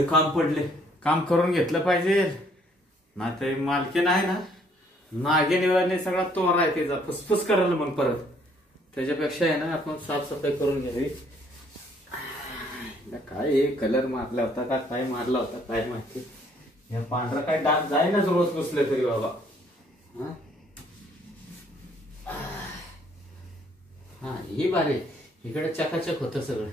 लय काम पडले, काम करून घेतलं पाहिजे. ना ते मालकीन आहे ना, नागिनीवाने सगळा तोरा आहे त्याचा, फुसफुस करायला मग परत. त्याच्यापेक्षा आहे ना आपण साफसफाई करून घ्यावी. काय कलर मारला होता का काय मारला होता काय माहिती. या पांढरा काय डाग जाईनाच रोज पुसले तरी बाबा. हा ही बारे इकडे चकाचक होत सगळं.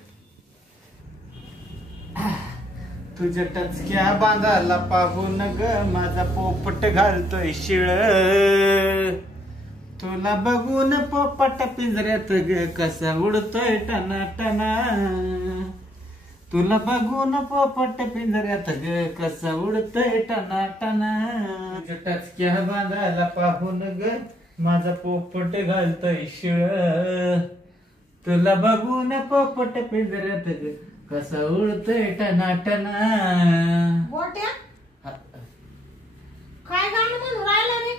तुझ्या टचक्या बांधाला पाहून ग माझा पोपट घालतोय शिळ. तुला बघून पोपट पिंजऱ्यात ग कसा उडतोय टना टना. तुला बघून पोपट पिंजऱ्यात ग कसा उडतोय टना टना. तुझ्या टचक्या बांधाला पाहून ग माझा पोपट घालतोय शिळ. तुला बघून पोपट पिंजऱ्यात ग कसा उडतोय टना टना. गोट्या काय गाणं म्हणू राहिला रे?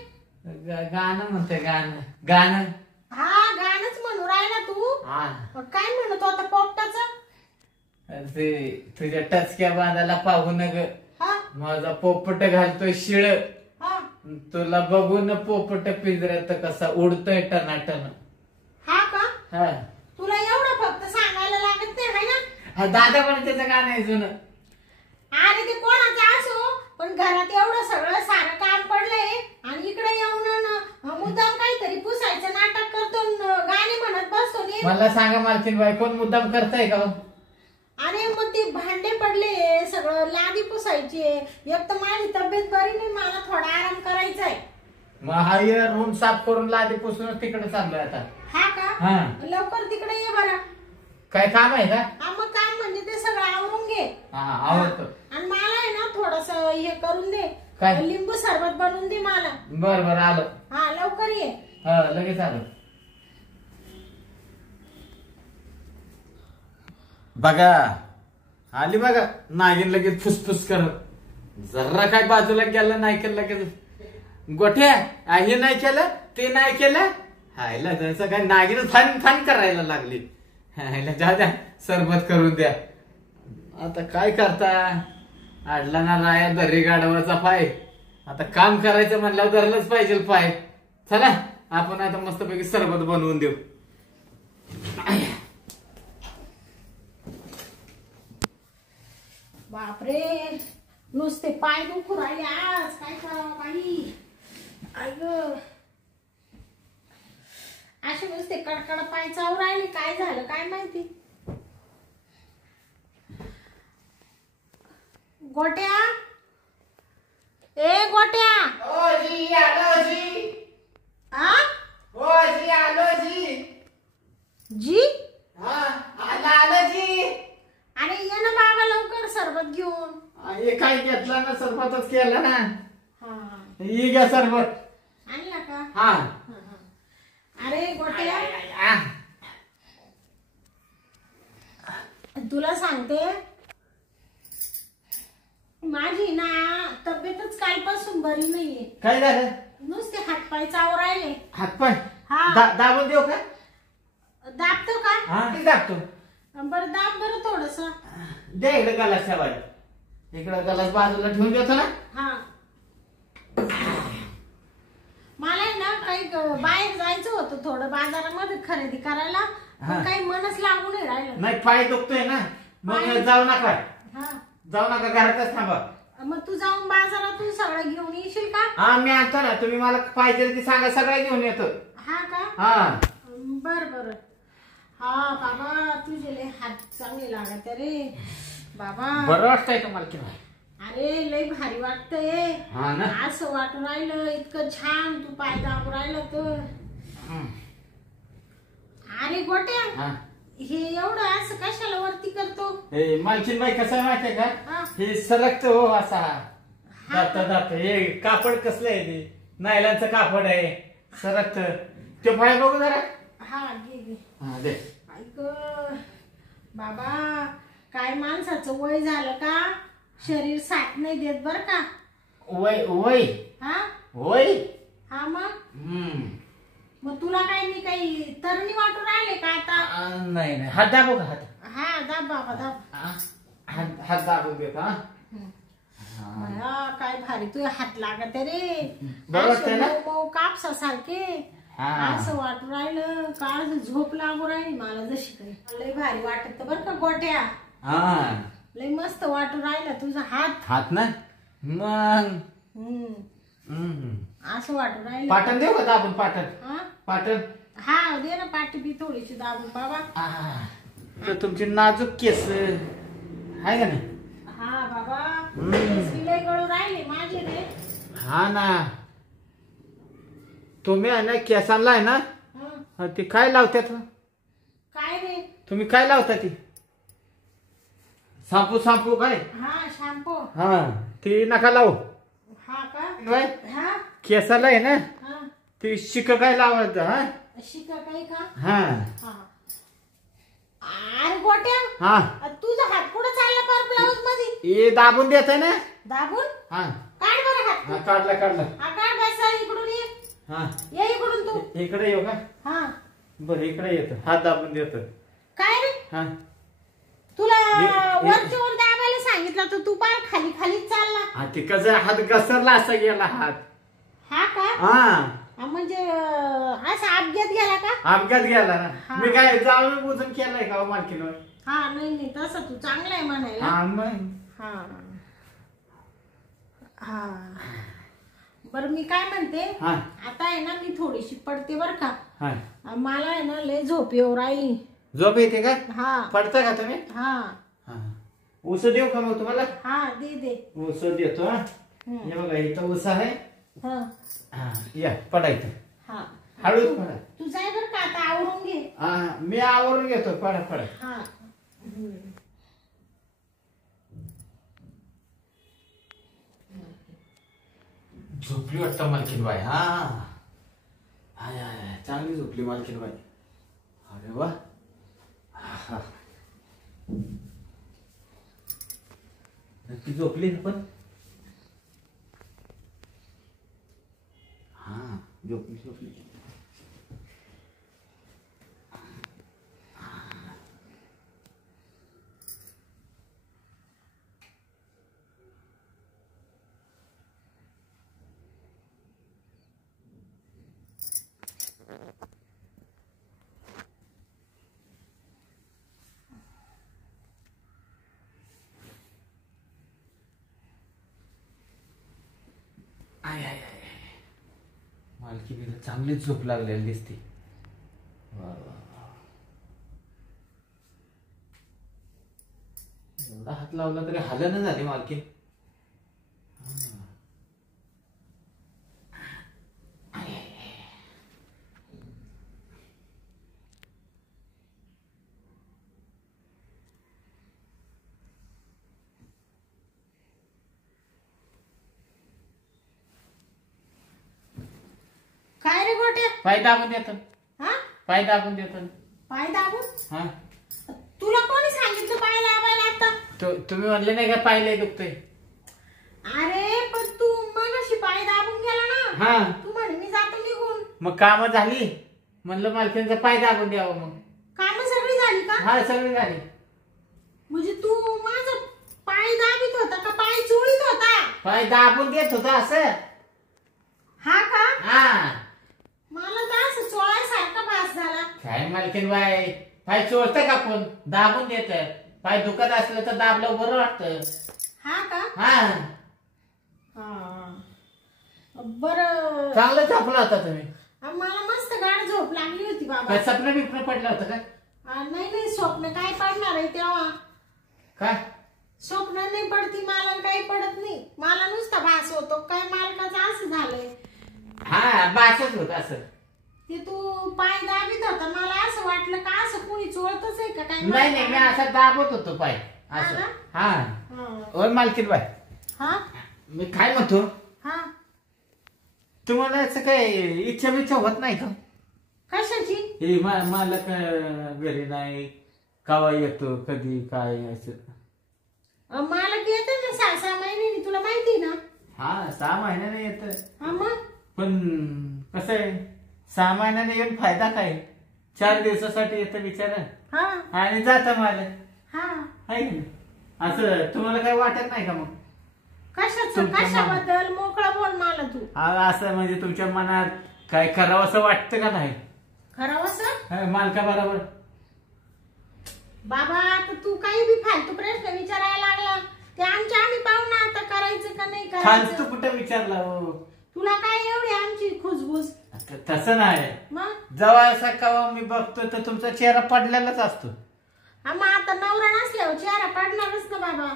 गाणं म्हणते गाणं गाणं. हा गाणंच म्हणू राहिला तू. हा काय म्हणतो आता पोपटाचं? ते तुझ्या टचक्या बांधाला पाहून ग माझा पोपट घालतोय शिळ. तुला बघून पोपट पिंजऱ्यात कसा उडतोय टना टना. हा का? हा तुला एवढं फक्त सांगायला लागत नाही है ना? दादा पण त्याचं गाणं आहे जुनं. अरे ते कोणाचं असो पण घरात एवढं सगळं सारं काम पडलंय आणि इकडे येऊन मुद्दाम काहीतरी पुसायचं नाटक करतो गाणे म्हणत बसतो. मला सांगा मालकीन बाई कोण मुद्दाम करताय का? अरे मग ते भांडे पडले सगळं लादी पुसायची. एक तर माझी तब्येत बरी नाही, मला थोडा आराम करायचा आहे. मग हा रूम साफ करून लादी पुसून तिकडे चाललोय आता. हा का? लवकर तिकडे ये बरं. काय काम आहे का? हा मग काम म्हणजे ते सगळं आवरून घे. हा आवडतो. आणि मला आहे ना थोडस हे करून दे, काय? लिंबू सरबत बनवून दे मला. बर बर आलो. हा लवकर ये. हा लगेच आलो. बघा आली बघा नागिन लगेच फुसफुस करत. जरा काय बाजूला गेलं नाही केलं लगेच गोठ्या हे नाही केलं ते नाही केलं. हायला जसं काय नागिन फन फन करायला लागली. हायला जाऊ द्या सरबत करून द्या. आता काय करता आडला ना राया दरी गाडवाचा पाय. आता काम करायचं म्हणल्यावर धरलंच पाहिजे पाय. चला आपण आता मस्तपैकी सरबत बनवून देऊ. बापरे नुसते पाय दुखू राहिले आज. काय करावं बाई. अगं असे नुसते कडकड पाय चावू राहिले. काय झालं काय माहिती. गोट्या ए गोट्या. ओ जी आलो जी. आ ओ जी आलो जी. जी हा आलो जी. अरे ये ना बाबा लवकर सरबत घेऊन. हे काय घेतला ना सरबतच केला ना. हा ही घ्या सरबत. आणला का? हा अरे गोट्या तुला सांगते माझी ना तब्येतच कालपासून बरी नाहीये. काय झालं? नुसते हातपाय चावू राहिले. हातपाय हा दाबून देऊ का? दाबतो का? हा ते दाबतो. बरं दाब बरं थोडस. दे इकडे गलास ठेवाय. इकडे गलास बाजूला ठेवून देतो ना. हा मला ना काही बाहेर जायचं होतं थोडं बाजारामध्ये खरेदी करायला. पण काही मनच लागू नाही राहिलं. नाही पाय दुखतोय ना मग जाऊ नका. हा जाऊ नका घरातच थांबा. मग तू जाऊन बाजारातून सगळं घेऊन येशील का? हा मी आणतो ना. तुम्ही मला पाहिजे ती सांगा सगळं घेऊन येतो. हा का? हा बर बर. हा बाबा तुझे लय हात चांगले लागत रे बाबा. बरं वाटतंय तुम्हाला की नाही? अरे लय भारी वाटतंय. हा ना असं वाटून राहिलं इतकं छान तू पाय दाबू राहिलं तर. अरे गोट्या हे एवढं असं कशाला वरती करतो? हे मालकीन बाई कसं माहितीये का? हा. हे सरकत हो असा जाता जाता. हे कापड कसलं आहे ते नायलॉनचं कापड आहे सरकत. ते पाय बघू जरा. हा घे घे. हा दे. ऐक बाबा काय माणसाचं वय झालं का शरीर साथ नाही देत बर का. वय वय हा वय. हा मग तुला काय मी काही तरणी वाटून राहिले का आता? नाही नाही हात दाबू का? हात हा दाब बाबा दाब. हात दाबून देतो. हा हा, काय भारी तू हात लागत रे. बरं वाटतंय ना? मऊ कापसासारखे. असं वाटू राहिलं का झोप लागू राहिली मला जशी काही. लय भारी वाटत बर का गोट्या. लय मस्त वाटू राहिला तुझा हात ना मग. असं वाटू राहिलं. पाटण देऊ का आपण? पाटण हा दे ना, पाठी बी थोडीशी दाबून बाबा. तुमची नाजूक केस आहे का नाही? हा बाबा, केस लय गळू राहिले माझे रे. हा ना, तुम्ही आहे ना केसांना आहे ना ते काय लावतात? काय रे? तुम्ही काय लावता? ती शॅम्पू काय? हा शॅम्पू. हा ती नका लावू. हा का? हा केसाला आहे ना ती शिक काय लावायचं? हा शिका काही का? हा. अरे गोट्या, हा तुझा हात कुठं चालला पर ब्लाऊज मध्ये? हे दाबून देत आहे ना. दाबून? हा काढ बरं हात. हा काढला. हा काढ बसा, इकडून ये. हा ये इकडून तू. इकडे येऊ का? हा बरं इकडे येतो. हात दाबून देतो. काय रे? हा तुला वरच्या वर दाबायला सांगितलं तर तू पार खाली खालीच चालला. हा ते कसं हात घसरला असा गेला हात. हा का? हा म्हणजे असा अपघात गेला का? अपघात गेला ना. मी काय जाऊन बुजून केलाय का मालकीनं? हा नाही तसं तू चांगला आहे म्हणायला. हा मग. हा हा बरं मी काय म्हणते, आता आहे ना मी थोडीशी पडते बर का. मला आहे ना लय झोप येऊ राहिली. झोप येते का? हा. पडता का तुम्ही? हा. ऊस देऊ का मग तुम्हाला? हा दे. ऊस देतो. हे बघा इथं ऊस आहे. या पडायचं. हा हळूच पडा. तू जाय बर का, आता आवरून घे. मी आवरून घेतो. पडा. हा झोपली वाटतं मालकीनबाई. चांगली झोपली मालकीनबाई. अरे वा. नक्की झोपली ना पण. झोपली. मालकीनीला चांगलीच झोप लागलेली दिसते. एवढा हात लावला तरी हालना झाली मालकीन. काय रे गोट्या? पाय दाबून देतो. पाय दाबून? तुला कोणी सांगितलं पाय दाबायला आता? तुम्ही म्हणले नाही का पाय लय दुखतोय? अरे पण तू मगाशी पाय दाबून गेला ना. तू म्हणे मी जातो निघून. मग काम झाली म्हणलं मालकीनचा पाय दाबून द्यावं. मग काम सगळी झाली का? हा सगळी झाली. म्हणजे तू माझा पाय दाबीत होता का पाय चोळीत होता? पाय दाबून देत होता असं. हा का? हा. मला तर असं चोळायसारखा भास झाला. काय मालकीनबाई, पाय चोळतं का कोण? दाबून देत. पाय दुखत असलं तर दाबलं बरं वाटतं. हा का? हा. बरं चांगलं झोपला होता तुम्ही. मला मस्त गाढ झोप लागली होती बाबा. काय स्वप्न बिप्न पडलं होतं का? नाही स्वप्न काय पडणार आहे तेव्हा? काय स्वप्न नाही पडती मला, काही पडत नाही मला. नुसता भास होतो काय मालकाचं असं झालंय. हा बासच होत असं. ते तू पाय दाबीत होता मला असं वाटलं का असं कोणी चोळतच आहे का काय? नाही मी असं दाबत होतो पाय असं. हा ओय मालकीनबाई, मी काय म्हणतो, तुम्हाला असं काय इच्छा होत नाही का? कशाची? हे मालक घरी नाही, कवा येतो कधी काय असं? मालक येत ना 6 महिन्यांनी, तुला माहिती ना. हा 6 महिन्याने येत. मग पण कसं आहे 6 महिन्याने येऊन फायदा काय? 4 दिवसासाठी येतं बिचारा आणि जात मालक. हा आहे की नाही? असं तुम्हाला काय वाटत नाही का मग? कशाबद्दल मोकळा बोल मला तू. असं म्हणजे तुमच्या मनात काय करावं असं वाटतं का नाही? करावं मालका बरोबर. बाबा आता तू काही बी फालतू प्रश्न विचारायला लागला ते आम्ही पाहू ना आता करायचं का नाही करायचं. फालतू कुठं विचारला हो? तुला काय एवढी आमची खुसबुस? तसं नाही. मग जेव्हा सकाळ मी बघतो तर तुमचा चेहरा पडलेलाच असतो. मग आता नवरा नसल्यावर चेहरा पडणारच ना बाबा.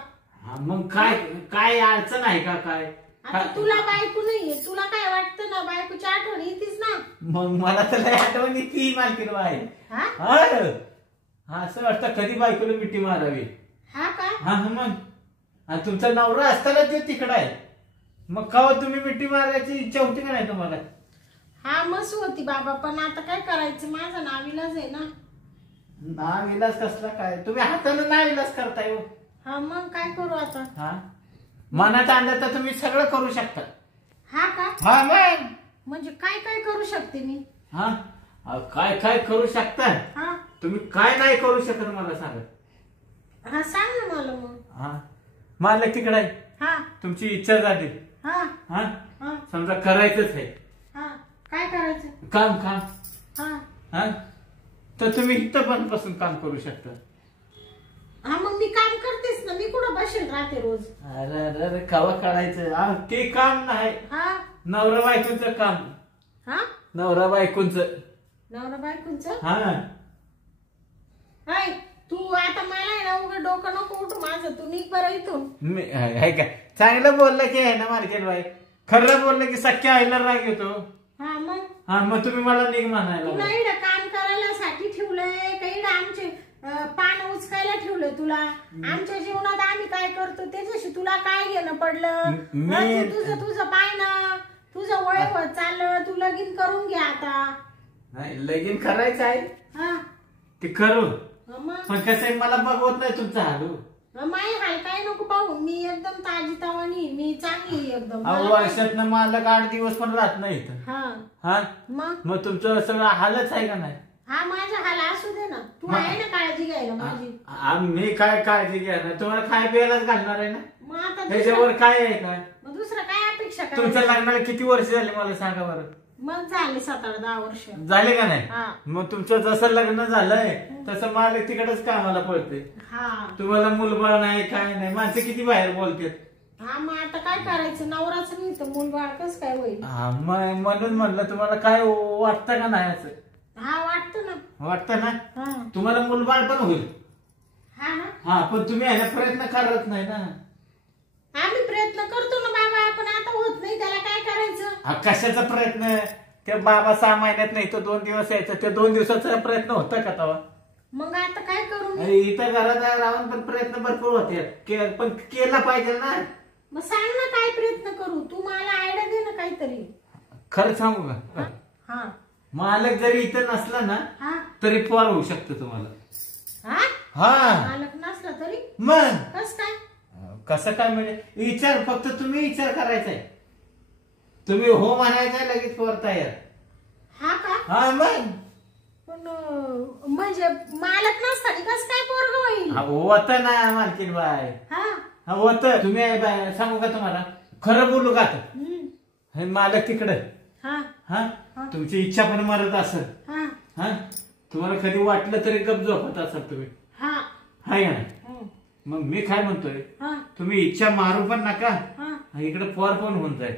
मग काय काय अडचण आहे का काय? आता तुला बायको नाहीये तुला काय वाटतं ना बायकोची आठवण येतीच ना. मग मला तर लय आठवण येते मालकीन बाई. असं वाटतं कधी बायकोला मिठी मारावी. हा का? हा मग तुमचा नवरा असताना ते तिकडं आहे मग कवा तुम्ही मिठी मारायची इच्छा होती का नाही तुम्हाला? हा मस्त होती बाबा पण आता काय करायचं माझा नाविलाज आहे ना. नाविलाज कसला काय? तुम्ही हाताने नाविलाज करताय हो. हा मग काय करू आता? हा मनात आणलं तर तुम्ही सगळं करू शकता. हा का? हा मग म्हणजे काय काय करू शकते मी? हा काय काय करू शकता? हा तुम्ही काय नाही करू शकत मला सांगा. हा सांग ना मला मग. हा मालक तिकडे आहे. हा तुमची इच्छा झाली. हा हा हा समजा करायचंच आहे. हा काय करायचं? काम काम. हा हा तर तुम्ही इथं पण बसून काम करू शकता. हा मग मी काम करतेस ना मी कुठं बसेल राहते रोज. अरे अरे कवा काढायचं ते काम नाही. हा नवरा बायकोंचं काम. हा नवरा बायकोंचं. नवरा बायकोंचं. हा हाय तू आता मला आहे ना उघड डोकं नको उठू माझं तू निघ बरं इथून. मी आहे का चांगलं बोललं की आहे ना मार्केट बाई. खरं बोललं की सख्या आईला राग येतो. हा मग तुम्ही मला निघ म्हणायला. तुला इकडं काम करायला साठी ठेवलंय का इकडं आमचे पान उचकायला ठेवलंय तुला? आमच्या जीवनात आम्ही काय करतो त्याच्याशी तुला काय घेणं पडलं? तुझं पाय ना तुझं वय होत चाललं तू लगीन करून घे आता. नाही लगीन करायचं आहे हा ते करू मग पण कसं आहे मला बघवत नाही तुमचा हालू. माई हाल काय नको पाहू मी एकदम ताजी तवानी मी चांगली एकदम. वर्षात ना मालक 8 दिवस पण राहत नाही इथं. हा मग तुमचं सगळं हालच आहे का नाही? हा माझा हाल असू दे ना तू आहे ना काळजी घ्यायला माझी. मी काय काळजी घ्यायला तुम्हाला खाय प्यायलाच घालणार आहे ना. मग आता त्याच्यावर काय आहे का? मग दुसरं काय अपेक्षा तुमच्या लग्नाला किती वर्ष झाले मला सांगा बरं. मग झाले 7-10 वर्ष झाले का नाही? मग तुमचं जसं लग्न झालंय तसं मालक तिकडेच कामाला पडते. तुम्हाला मुलबाळ नाही काय नाही माणसं किती बाहेर बोलतात. हा मग आता काय करायचं नवराच नाही तर मुलबाळ कसं काय होईल? म्हणून म्हणलं तुम्हाला काय वाटतं का नाही असं? हा वाटतं ना. वाटतं ना तुम्हाला मुलबाळ पण होईल. हा पण तुम्ही आहे ना प्रयत्न करत नाही ना. आम्ही प्रयत्न करतो ना बाबा पण आता होत नाही त्याला काय करायचं? कशाचा प्रयत्न? ते बाबा 6 महिन्यात नाही तो 2 दिवस यायचा त्या 2 दिवसाचा प्रयत्न होता का तेव्हा? मग आता काय करू? इथं घरात राहून पण प्रयत्न भरपूर होते पण केला पाहिजे ना. मग सांग ना काय प्रयत्न करू? तू मला आयडिया दे ना काहीतरी. खरं सांगू का? मालक जरी इथं नसला ना तरी पोर होऊ शकतं तुम्हाला. मालक नसला तरी मग कसं काय? कसं काय म्हणजे विचार फक्त तुम्ही विचार करायचाय. तुम्ही हो म्हणायचंय लगेच पोर तयार. हा का? हा मग पण म्हणजे मालक नसताना कसं काय पोरग होईल? होत ना मालकीन बाय. होत तुम्ही सांगू का तुम्हाला खरं बोलू का? हे मालक तिकडे तुमची इच्छा पण मरत असेल. तुम्हाला कधी वाटलं तरी गप झोपत असाल तुम्ही. हाय ना. मग मी काय म्हणतोय तुम्ही इच्छा मारू पण नका इकडे पोर पण होऊन जाईल.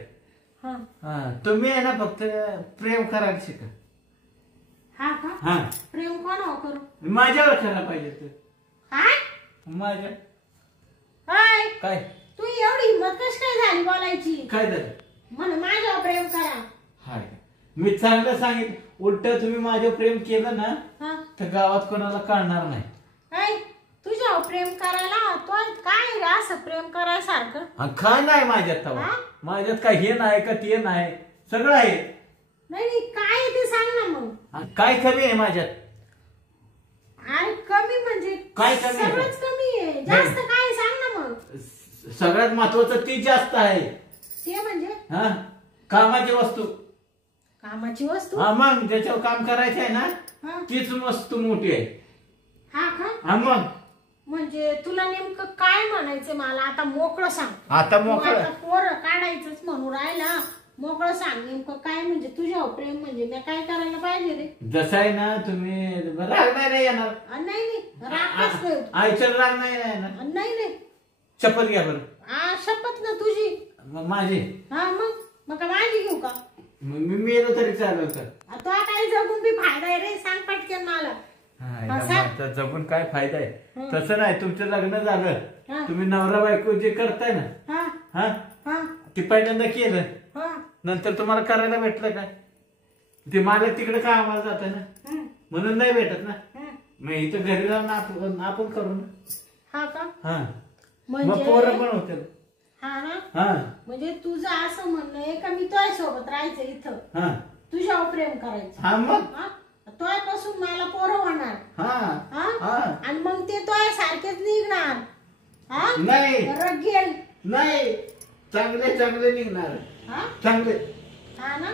तुम्ही आहे ना फक्त प्रेम करायला शिका. प्रेम कोणावर करू? माझ्यावर करायला पाहिजे तर माझ्या काय तू एवढी हिंमत कशी काय झाली बोलायची? काय झालं म्हण माझ्यावर प्रेम करा. हाय मी चांगलं सांगितलं. उलट तुम्ही माझ्यावर प्रेम केलं ना तर गावात कोणाला कळणार नाही. तुझ्यावर प्रेम करायला तो काय रे असं प्रेम करायसारखं? काय नाही माझ्यात माझ्यात काय हे नाही का ते नाही सगळं आहे. नाही काय ते सांग ना मग. काय कमी आहे माझ्यात? अरे कमी म्हणजे काय कमी? सगळंच कमी आहे. जास्त काय सांग ना मग. सगळ्यात महत्वाचं ती जास्त आहे. ते म्हणजे कामाची वस्तू. कामाची वस्तू? मग ज्याच्यावर काम करायचं आहे ना तीच वस्तू मोठी आहे. का? मग म्हणजे तुला नेमकं काय म्हणायचं मला आता मोकळं सांग. आता मोकळं पोरं काढायचंच म्हणून राहिला, मोकळं सांग नेमकं काय म्हणजे तुझ्या प्रेम म्हणजे मी काय करायला पाहिजे रे. जसं आहे ना तुम्ही राग नाही येणार. नाही रागच नाही. आईच्या राग नाही येणार. नाही शपथ घ्या बरं. शपथ ना तुझी. माझी. हा मग का माझी घेऊ का. मी मेलो तरी चालू तर. तो काही जगून बी फायदा आहे रे, सांग पटकन मला. जगून काय फायदा आहे. तसं नाही, तुमचं लग्न झालं, तुम्ही नवरा बायको जे करताय ना हा ते पहिल्यांदा केलं, नंतर तुम्हाला करायला भेटलं का. ते मालक तिकडे काय आम्हाला जात ना, म्हणून नाही भेटत ना. मग इथं घरी जाऊन आपण करू ना. हा का. हा मग पोरं पण होते. हा ना. म्हणजे तुझं असं म्हणणं आहे का मी तुझ्या सोबत राहायचं इथं, तुझ्यावर प्रेम करायचं. हा मग तुझ्यापासून मला पोरं होणार. आणि मग ते तुझ्या सारखेच निघणार. नाही रगेल नाही, चांगले निघणार. चांगले. हा ना.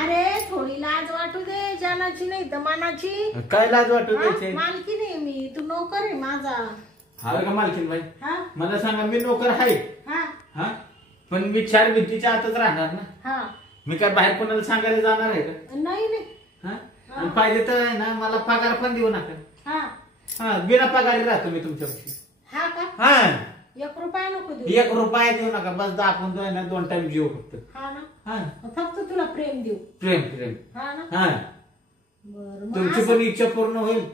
अरे थोडी लाज वाटू दे, जानाची नाही तर मनाची. काय लाज वाटू द्यायची. मालकी नाही मी, तू नोकर आहे माझा. हा का मालकीन बाई. मला सांगा, मी नोकर आहे पण मी 4 भिंतीच्या आतच राहणार ना. मी काय बाहेर कोणाला सांगायला जाणार आहे का. नाही पाहिजे तर आहे ना मला पगार पण देऊ नका. बिना पगारी राहतो मी तुमच्यापाशी. हा का. 1 रुपया नको देऊ. 1 रुपया देऊ नका, बस आपण तो आहे ना 2 टाइम जीव फक्त. हा ना. फक्त तुला प्रेम देऊ. प्रेम. हा ना. बरं तुमची पण इच्छा पूर्ण होईल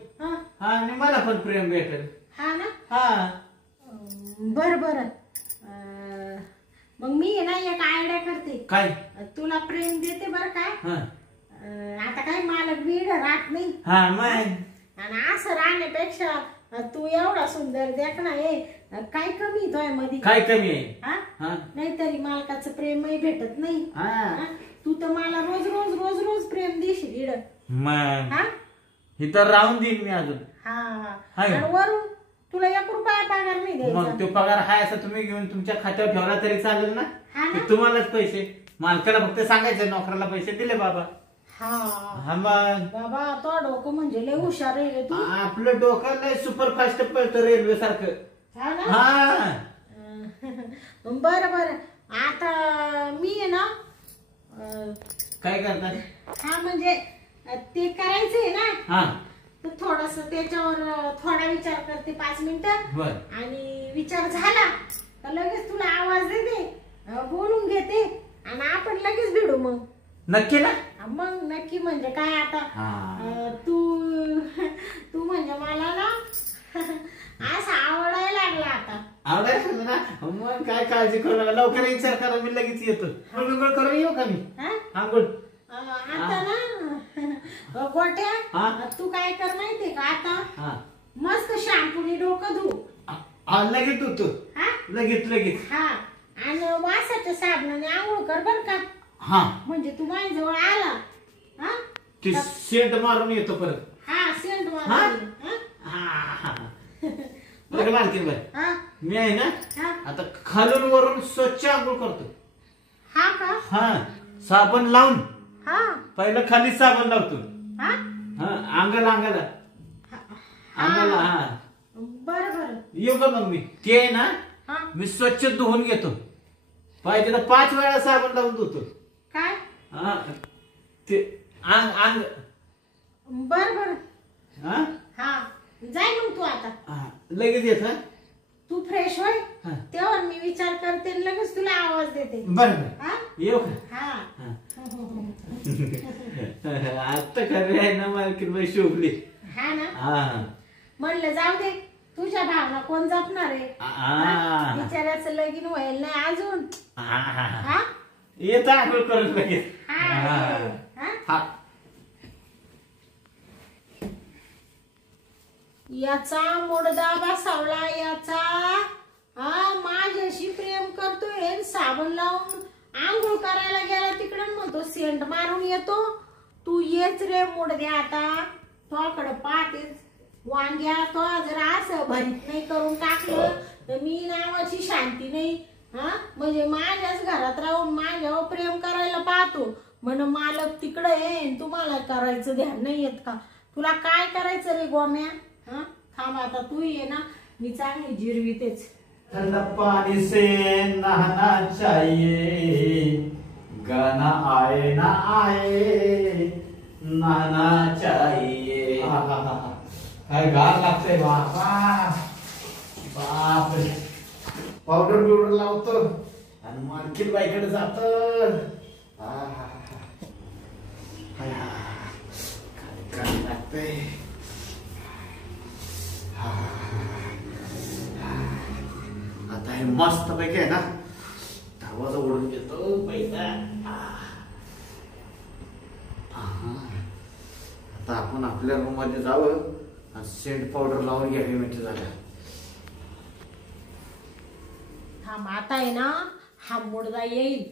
आणि मला पण प्रेम भेटेल. हा ना. बर मग मी ना एक आयडिया करते. काय. तुला प्रेम देते बर काय. आता काय मालक बीड राहत नाही. आणि असं राहण्यापेक्षा तू एवढा सुंदर देख ना, हे काय कमी तुझ्या मध्ये. काय कमी आहे. नाहीतरी मालकाचं प्रेमही भेटत नाही. तू तर मला रोज प्रेम देशील इड. मग इथं राहून देईन मी अजून. आणि वरून तुला 1 रुपया पगार नाही द्यायचा. मग तो पगार हाय असं तुम्ही घेऊन तुमच्या खात्यावर ठेवला तरी चालेल ना. तुम्हालाच पैसे, मालकाला फक्त सांगायचं नोकराला पैसे दिले बाबा. मग बाबा तो डोकं म्हणजे लय हुशार आहे तू. आपलं डोकं लय सुपरफास्ट पळतं रेल्वे सारखं. बर आता मी आहे ना. काय करतात. म्हणजे ते करायचंय ना. तर थोडस त्याच्यावर थोडा विचार करते 5 मिनिटं. आणि विचार झाला तर लगेच तुला आवाज देते, बोलून घेते आणि आपण लगेच भिडू. मग नक्की ना. मग नक्की म्हणजे काय आता तू म्हणजे मला ना असं आवडायला लागला आता. आवडायला ना. मग काय काळजी करू नका, लवकर विचार करा, मी लगेच येतो. आंघोळ करून येऊ का मी. आंघोळ आता ना गोट्या तू काय कर माहितीये का, आता मस्त शॅम्पूने डोकं धू. लगेच धुतो. लगेच. आणि वासाच्या साबणाने आंघोळ कर बर का. म्हणजे तू माझ्याजवळ आला ते सेंट मारून येतो परत. सेंट मारून. मालकीन बाई, मी आहे ना आता खालून वरून स्वच्छ आंघोळ करतो. साबण लावून पहिलं खाली साबण लावतो. अंगाला. बरं येऊ का मग मी. ते आहे ना मी स्वच्छ धुवून घेतो, पाहिजे तर 5 वेळा साबण लावून धुतो. काय ते अंग. बर जाय मग तू आता. लगेच येत. तू फ्रेश होय तेव्हा मी विचार करते लगेच तुला आवाज देते. बरं येऊ का. आता खरे आहे ना मालकीन बाई शोभली. म्हणलं जाऊ दे, तुझ्या भावना कोण जपणार आहे. बिचाऱ्याचं लगीन व्हायला नाही अजून. येत आंघोळ करून लगेच. याचा मुडदा बसवला याचा. माझ्याशी प्रेम करतोय, साबण लावून आंघोळ करायला गेला तिकडं म्हणतो सेंट मारून येतो. तू येच रे मुडद्या आता. तुझ्याकडे पाहतेच वांग्या, तो जर असं भरीत नाही करून टाकलं तर मी नावाची शांती नाही. म्हणजे माझ्याच घरात राहून माझ्यावर प्रेम करायला पाहतो म्हण मालक तिकडे आहे, तुम्हाला करायचं ध्यान नाही येत का. तुला काय करायचं रे गोम्या. थांब आता तू ये ना मी चांगली जिरवीतेच. ठंड पानी से नहाना चाहिए, गाना आए ना आए नहाना चाहिए. काय गार लागतंय बाबा. बापरे. पावडर बिवडर लावतो आणि मालकीन बाईकडे जातो. काय लागतंय. आता हे मस्त पैकी आहे ना धावाचा ओढून घेतो पैसा. आता आपण आपल्या रूम मध्ये जावं आणि सेंट पावडर लावून घ्यावी म्हणजे झालं. हा आता आहे ना हा मुडदा येईल.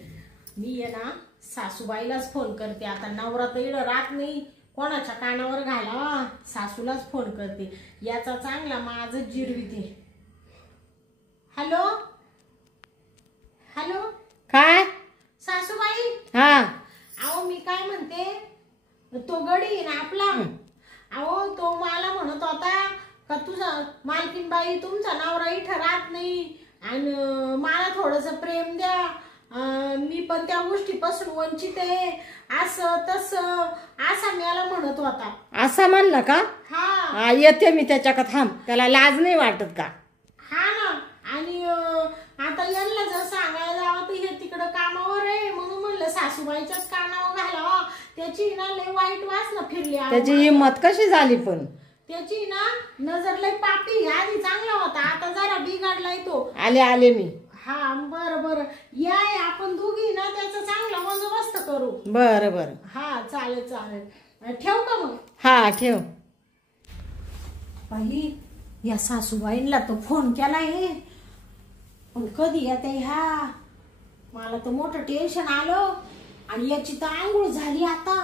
मी आहे ना सासूबाईलाच फोन करते. आता नवरा तर इकडं राहत नाही, कोणाच्या कानावर घाला, सासूलाच फोन करते. याचा चांगला माझं जिरविते. Hello hello. काय सासूबाई. हा अहो मी काय म्हणते, तो गडी ना आपला, अहो तो मला म्हणत होता का तुझा मालकीन बाई तुमचा नवरा इथं राहत नाही आणि मला थोडस प्रेम द्या, मी पण त्या गोष्टीपासून वंचित आहे, असं तसं असा मला म्हणत होता. असं म्हणलं का? हा येते मी त्याच्याकडे. थांब, त्याला लाज नाही वाटत का? हा ना. आणि आता यांना जर सांगायला जावं तर हे तिकडं कामावर आहे, म्हणून म्हणलं सासूबाईच्याच कानावर घालावा. त्याची ना लय वाईट वासना फिरली. त्याची हिंमत कशी झाली पण? त्याची ना नजर लय पापी. आधी चांगला होता, आता जरा बिघडलाय तो. आले मी. हा बरं बरं या आपण दोघी ना त्याचा चांगला बंदोबस्त करू. बरं बरं. हा चालेल चालेल. ठेव का मग? हा ठेव. बाई या सासूबाईंना तो फोन केलाय, पण कधी येते ह्या, मला तर मोठं टेन्शन आलं. आणि याची तर आंघोळ झाली आता.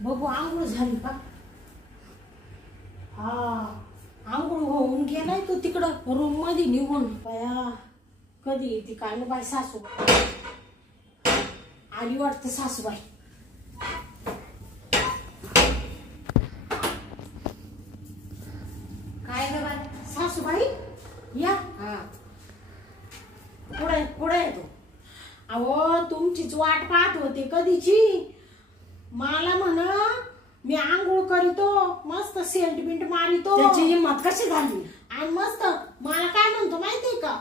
बघू आंघोळ झाली का. हा आंघोळ होऊन गेलाय तो तिकडं रूम मध्ये निघून. बाया कधी येते काय ना बाई. सासू आली वाटतं सासूबाई. काय ग बाई. सासूबाई या. पुढे पुढे येतो. अहो तुमचीच वाट पाहत होते कधीची. मला म्हण मी आंघोळ करीतो, मस्त सेंट बिंट मारितो. त्याची हिंमत कशी झाली. आणि मस्त मला काय म्हणतो माहितीये का,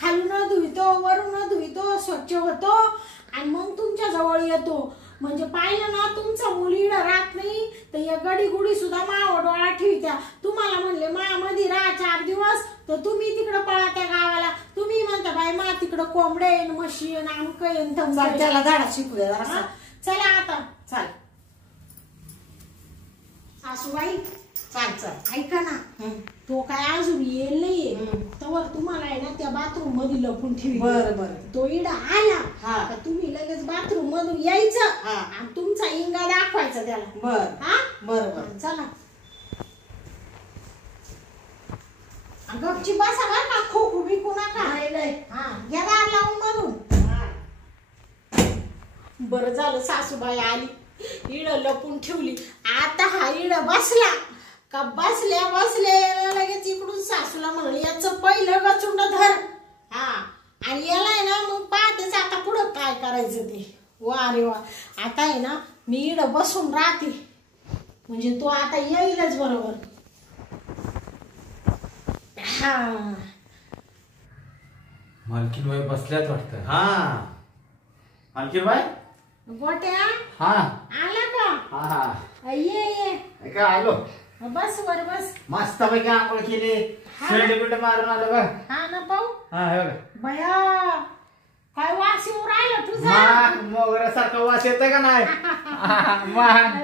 खालून धुवितो वरून धुवितो, स्वच्छ होतो आणि मग तुमच्या जवळ येतो. म्हणजे पाहिलं ना तुमचा मुलीला राहत नाही तर या गडी गुडी सुद्धा माव डोळा ठेवत्या. तुम्हाला म्हणले मायामध्ये राहा 4 दिवस तर तुम्ही तिकडं पळा त्या गावाला. तुम्ही म्हणता बाई मा तिकडं कोंबडे येईन म्हशी येईन आमक येईन थमक. त्याला धडा शिकू द्या. चला आता चाल सासूबाई. चाल चाल. ऐका ना, तो काय अजून येईल नाहीये तर तुम्हाला आहे ना त्या बाथरूम मध्ये लपून ठेवी. बरं बरं. तो इडा आला हा. का तुम्ही लगेच बाथरूम मधून यायचं हा. आणि तुमचा इंगा दाखवायचा त्याला. बर हा बर बर. चला गपची बसा बरं का, खोकू बिकू नका. हा या दार लावून मधून. बरं झालं सासूबाई आली, इड लपून ठेवली. आता हा इड बसला का बसल्या बसल्या लगेच इकडून सासूला म्हणलं याचं पहिलं गचुंड धर. हा आणि याला आहे ना मग पाहतेच आता पुढं काय करायचं ते. वा रे वा. आता आहे ना मी इड बसून राहते म्हणजे तो आता येईलच बरोबर. हा मालकीन बाई बसल्यात वाटतं. हा मालकीन बाई. गोट्या हा आला का. हा ये ये काय आलो. बस वर बस. मस्त पैकी आंघोळ केली, शेंड बिंड मारून आलो बघ. हा ना पाहू. हा हे बघ. बया काय वास येऊ राहिला तुझा. मोगऱ्यासारखा वास येतोय का नाही.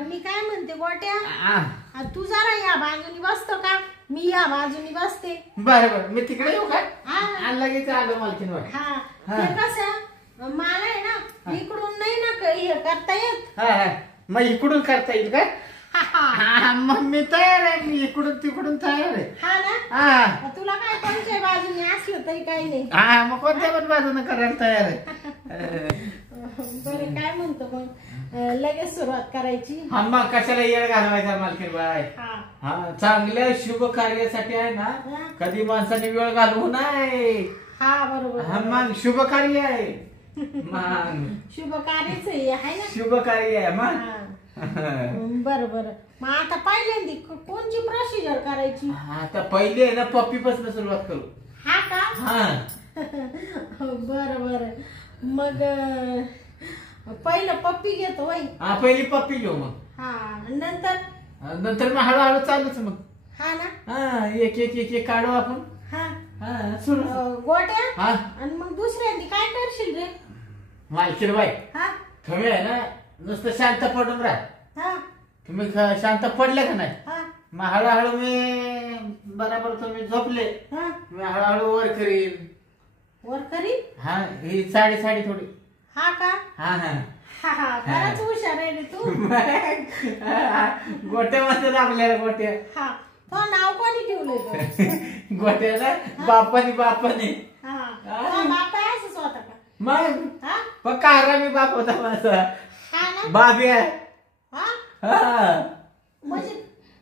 मी काय म्हणते गोट्या, तू जरा या बाजूनी बसतो का, मी या बाजूनी बसते. बरं बरं मी तिकडे येऊ काय. लगेच आलो मालकीन बाई. हा ते कसं मला आहे ना इकडून नाही ना हे करता येत. हा मग इकडून करता येईल काय. मग मी तयार आहे, मी इकडून तिकडून तयार आहे. हा ना. हा तुला काय कोणत्या बाजूने असलं तरी काही नाही. हा मग कोणत्या पण बाजूने करायला तयार आहे. बरं काय म्हणतो मग लगेच सुरुवात करायची. हा मग कशाला येळ घालवायचा मालकीन बाय. हा चांगल्या शुभ कार्यासाठी आहे ना कधी माणसाने वेळ घालवू नाही. हा बरोबर. हा मग शुभ कार्य आहे. मग शुभ कार्यच आहे ना. शुभ कार्य आहे मग. बरं बरं. मग आता पहिल्यांदी कोणची प्रोसिजर करायची. आता पहिले आहे ना पप्पी पासून सुरुवात करू. हा का. हा बरं बरं. मग पहिलं पप्पी घेतो वय. हा पहिली पप्पी घेऊ मग. हा नंतर नंतर मग हळूहळू चालूच मग. हा ना. हा एक एक एक एक काढू आपण. हा हा सुरू. गोट्या. हा आणि मग दुसऱ्यांदी काय करशील रे. मालकीन बाई हा तुम्ही आहे ना नुसतं शांत पडून राहा. हा तुम्ही शांत पडले का नाही हा मग हळूहळू मी बरोबर तुम्ही झोपले हा. मी हळूहळू वर करीन. वर करी. हा ही साडी साडी थोडी. हा का. हा हा हा हा खरंच हुशार आहे रे तू. गोट्यामध्ये लागल्या गोट्या. हा तो नाव कोणी ठेवलंय. गोट्याला बापाने बापाने. हा बाप आहे असंच होता का. मग हा पक्का हरामी बाप होता माझा. हा ना. बाबी आहे. हा हा म्हणजे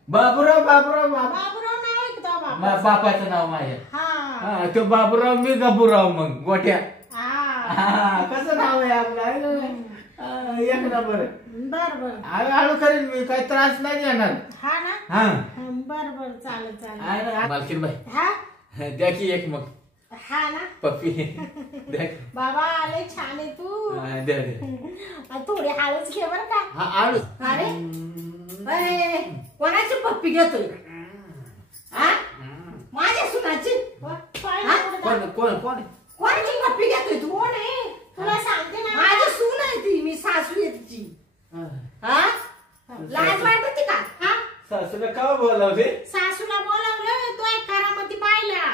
बाबूराव बाबूराव बाबा बाबूराव नाव आहे का तो बाप. बापाचं नाव माझ्या. हा हा तो बाबूराव मी गबूराव मग गोट्या. हा हा कसं नाव आहे आपलं. एक नंबर. बर बर. हळूहळू करीन मी काही त्रास नाही देणार. हा ना. हा बर बर चालेल चालेल. मालकीन बाई हा द्या की एक मग हा ना. पप्पी द्या. बाबा लय छान आहे तू. द्या द्या. थोडी हळूच घे बर का. हा आळू. अरे अरे कोणाची पप्पी घेतोय. हा माझ्या सुनाची. कोण कोण कोण कोणाची पप्पी घेतोय तू. कोण आहे तुला सांगते ना. माझी सून आहे ती. मी सासू आहे तिची. हा लाज वाटते का. हा सासूला का बोलावले. सासूला बोलावलं तो एक करामती पाहिला.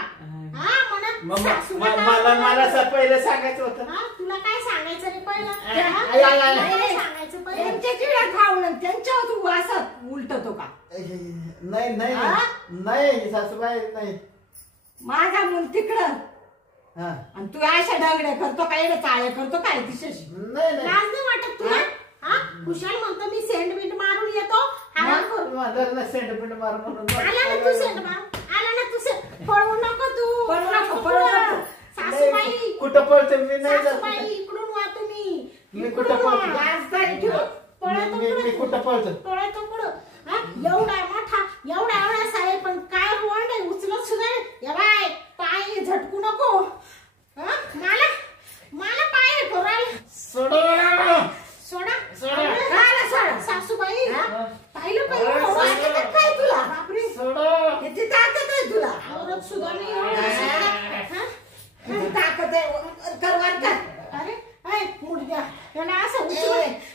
हा म्हणत सासूला मला मला पहिलं सांगायचं होतं. हा तुला काय सांगायचं रे पहिलं. काय सांगायचं पहिलं. त्यांच्या चिड्या खाऊन त्यांच्यावर तू असं उलटतो का. नाही नाही नाही सासूबाई नाही. माझा मुल तिकडं हा आणि तू अशा डांगड्या करतो काय चाळ्या करतो काय दिशेशी. नाही नाही लाज नाही वाटत तुला. हा कुशाल म्हणतो मी सेंट बिंट मारून येतो. आराम करू. सेंटमेंट मार म्हणून आला ना तू सेंट मारून. आला ना तू सेंट. पळू नको तू. पळू नको, पळू नको. सासूबाई कुठं पळतो मी नाही जात. सासूबाई इकडून वा तुम्ही. मी कुठं पळतो. लाजदारी ठेव. पळतो मी कुठं पळतो. पळतो पुढं. हा एवढा मोठा एवढा एवढा साहेब पण काय रोड आहे उचलत सुद्धा नाही. या बाय पाय झटकू नको. हा मला मला पाय घोरायला सोडा सोडा. काय सोड. सासूबाई पाहिलं वाटतं काय तुला. बापरे सोडा. किती ताकद आहे तुला. औरत सुद्धा नाही एवढी. हा? किती ताकद आहे. करवार कर. अरे ऐ मुडद्या याला असं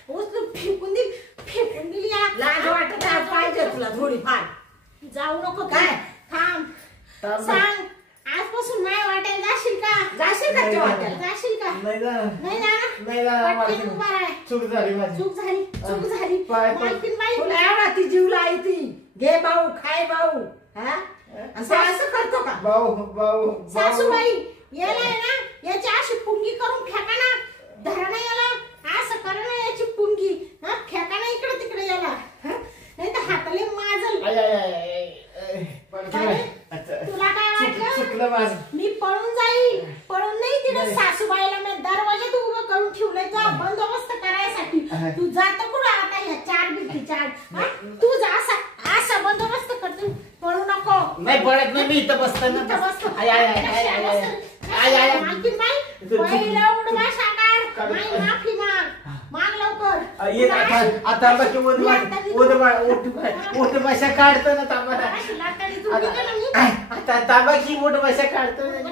उचलून फेकून दिली या. लाज वाटत आहे पाहिजे तुला थोडी फार. जाऊ नको तू. काय? थांब थांब. सांग आजपासून माय वाटायला जाशील का. जाशील का त्या वाट्याला. जाशील का. नाही जाणार. नाही जाणार. नाही जाणार. पटकन उभा राह. चूक झाली माझी. चूक झाली पाय- मालकीन बाई. तुला एवढा ती जीव लाई ती. घे भाऊ खाय भाऊ. हा असं करतो का. भाऊ सासूबाई याला आहे ना याची अशी पुंगी करून फेका ना. धरा ना याला. असं करा ना याची पुंगी. हा फेका ना इकडे तिकडे याला. नाही तर हाताले माजल. तुला काय वाटलं चुकलं माझं. मी पळून जाईल. पळून नाही तिने सासूबाईला मी दरवाजात उभं करून ठेवलंय तुझा बंदोबस्त करायसाठी. तू जातो कुठं आता ह्या चार भिंती चार. तू जा असा बंदोबस्त करतो. पळू नको. नाही पळत नाही मी इथं बसताना. इथं बसतो. मालकीन बाई पहिला उडवा साकार. माई माफी माग लवकर. आता बाकी ओट भाषा काढतो ना तांबा. लाटाडी तू गेला ना मी. आता तांबाची ओट भाषा काढतो. नाही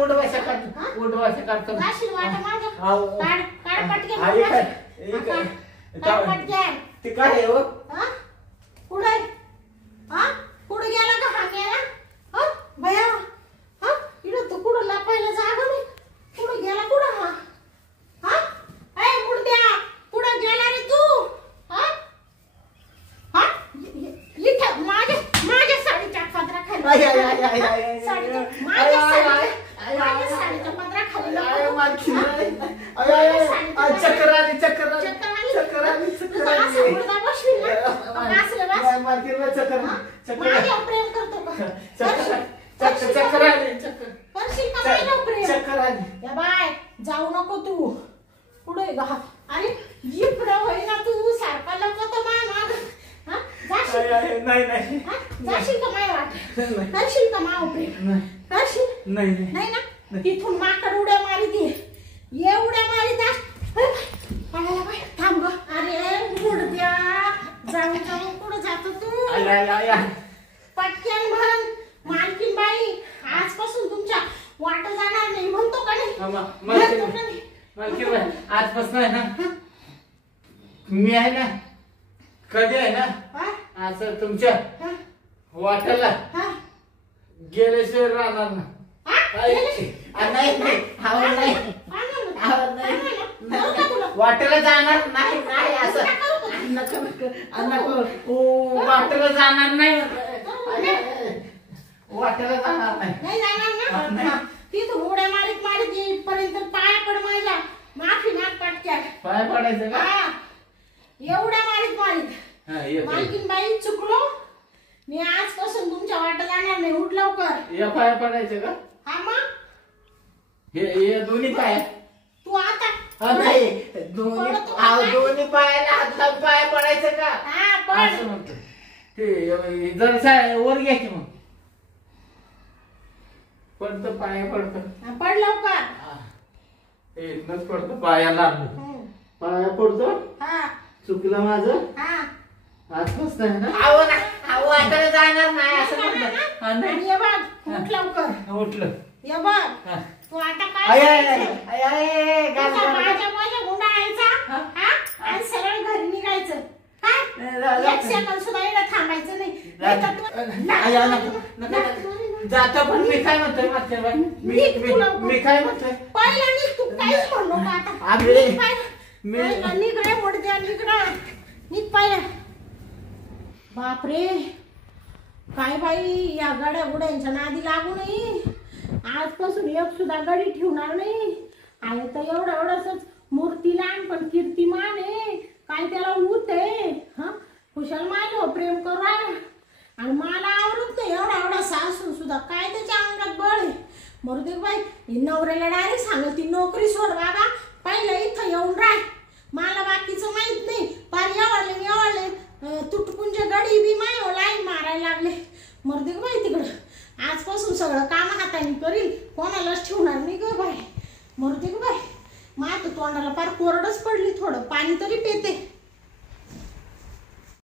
ओट भाषा काढतो. ओट भाषा काढतो. जाशील वाटा मागं. हाव. काढ पटकन. हा, काढ पटकन. ते काय आहे हो. हा? कुठे कुठे गेला का हा गेला. हा भया. हा इकडं तू कुठं लपायला जागा नाही. कुठं गेला कुठं हा. हा ऐ मुडद्या कुठं गेला रे तू. हा हा इथं माझ्या साडीच्या पदरा खाली. माझ्या साडीच्या पदरा खाली चक्कर आली चक्कर आली चक्कर आली? चक्कर आली चक्कर तुझा असा आली मुर्दा बसवील ना, मग असलं बस. मार्केटला चक्कर चक्कर माझ्यावर प्रेम करतो का? चक्कर आली चक्कर करशील का माझ्यावर प्रेम? चक्कर आली या बाय जाऊ नको तू पुढे गा. अरे इकडं होईना तू सारखा लपतो माय माग. हा? जाशील नाही नाही हा? जाशील का माय वाट? करशील का माव प्रेम? करशील? नाही नाही ना तिथून माकड उड्या मारिते एवढ्या मारित थांब ग. अरे मुडद्या जाऊ जाऊ कुठं जातो तू? पटक्यान म्हण मालकीन बाई आजपासून तुमच्या वाट जाणार नाही म्हणतो का नाही? म्हणतो का नाही? आजपासून आहे ना मी आहे ना कधी आहे ना हा? असं तुमच्या हा? वाट्याला हा? गेल्याशिवाय राहणार ना हा? नाही नाही आवड नाही आवड नाही करू का तुला? वाटेला जाणार नाही नाही असं नको वाटेला जाणार नाही वाटेला जाणार नाही नाही जाणार ना? हा. तिथून उड्या मारीत मारीत येईपर्यंत पाया पड माझ्या माफी माग पटक्या. पाय पडायचं का हा एवढ्या मारीत मारीत हा, ये मालकीन बाई चुकलो मी आजपासून तुमच्या वाट जाणार नाही. उठ लवकर. या पाय पडायचं का हा मग हे दोन्ही पाय तू आता नाही दोन्ही पायाला हात लावून पाय पडायचं का हा पड. असं म्हणतो ते जरा वर घ्या की मग पडतं पाया पडतं हा, पड लवकर. इथनच पडतं पायाला हम्म. पाया पडतो हा चुकलं माझं हा आजपासून आहे ना वाटायला जाणार नाही असं म्हणलं आणि ये बघ उठ लवकर. उठलं ये बघ हा. तू आता आय, काय आय, करायचं? आय, आय, गाल, तुझ्या गाल, माझ्या माझ्या गुंडाळायचा हा? हा आणि सरळ घरी निघायचं जा, जा, काय? एक जा. सेकंद सुद्धा इकडे थांबायचं नाही. जा. नाहीतर तू- आय, आय, नको, नको. जातो पण मी काय म्हणतोय मागच्या बाई? निघ तू लवकर. मी काय म्हणतोय पहिला निघ तू काहीच म्हणू नका आता. अरे, निघ पहिला. मी- पहिला निघ रे मुडद्या निघ ना. निघ पहिला. बापरे काय बाई या गड्या गुड्यांच्या नादी लागू नये. आजपासून एक सुद्धा गडी ठेवणार नाही. आहे तर एवढं एवढंच मूर्तीलान पण कीर्तिमान आहे. काय त्याला ऊत आहे हा कुशल माझ्यावर प्रेम करू राहिला आणि मला आवडत नाही एवढा एवढा सासून सुद्धा काय त्याच्या अंगात बळ आहे. मरुदे बाई ही नवऱ्याला डायरेक्ट सांगत ती नोकरी सोड बाबा पहिलं इथं येऊन राह. मला बाकीचं माहित नाही पार एवढले तुटपुंजे गडी बी माय लाईन मारायला लागले. मरुदे बाई तिकडं आजपासून सगळं काम हाताने करील कोणालाच ठेवणार नाही ग बाई. मरुदे बाई माझ्या तोंडाला पार कोरडच पडली थोडं पाणी तरी पेते.